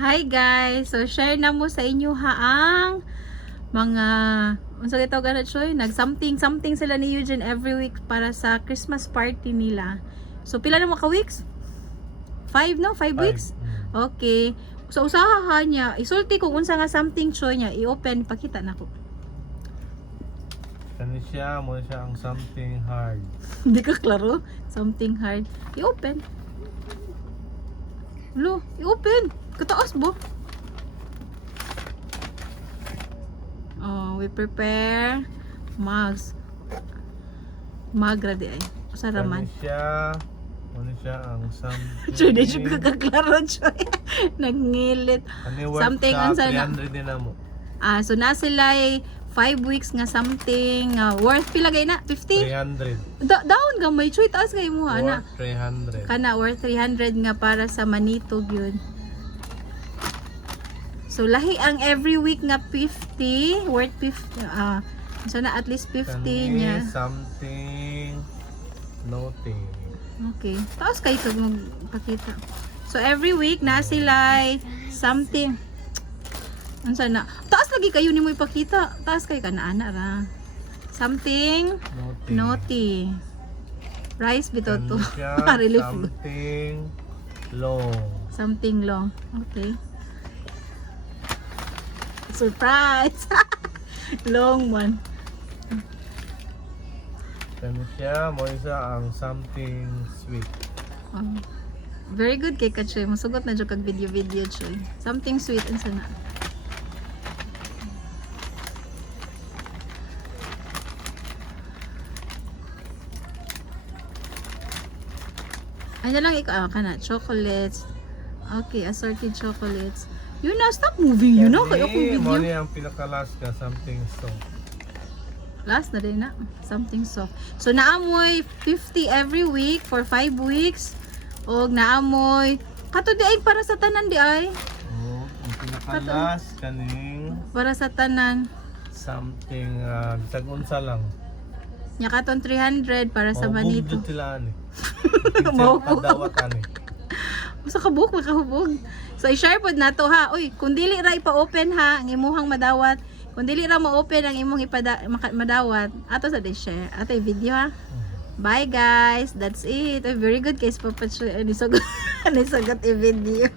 Hi guys! So share na mo sa inyo ha ang mga unsa gitaw ganat choy nag something sila ni Eugene every week para sa Christmas party nila. So pila na mo ka weeks? 5 no? 5 weeks? Okay. So usaha niya isulti kung unsa nga something choy niya i-open pakita nako. Kani siya mo siya ang something hard. Hindi ka klaro? Something hard. I-open. Lo, i-open. Kataas ba? Oh, we prepare mugs. Magra di ay. Saraman. Kani siya mo siya ang something. Choy, di siya kakaklaro, Choy. Nagngilit. Kani worth Something sa unsa na. 300 din na mo. So na sila 5 weeks nga something worth pila gay na 50 300. Down gamay Choy, taas kay mo ana Worth 300. kana worth 300 nga para sa manitog yun. So lahi ang every week nga 50 worth 50 so na at least 50 Kani niya. something nothing. Okay, taas kay kag magpakita. So every week na sila something unsa na taas lagi kayo nimo ipakita, taas kay kana ra something Nothing. naughty rice bitaw to. Kani siya Relief. something long. Something long. Okay. Surprise! Long one. Kani siya mo isa ang something sweet. Very good kay Kachoy. Masugot na dyan kag video Choy. Something sweet and sana. Ano lang ikaw kana chocolates. Okay, assorted chocolates. You na stop moving you know kay akong Mo video. ni ang pinaka-last ka something soft. Last na din na. Something soft. So naamoy 50 every week for 5 weeks. Og naamoy kato di ay para sa tanan di ay. Oh, ang pinaka-last kaning Para sa tanan. something bisag unsa lang. Nya katon 300 para sa manito. Bugdod sila ani. Mahubog. Kadawat ani. Usa ka buhok makahubog. So i-share pod nato ha. Uy, kung dili ra ipa-open ha ang imuhang madawat. Kung dili ra mo-open ang imong madawat, ato sa share. Ato video ha. Bye guys. That's it. Very good guys. Papacho. Nisagot i-video.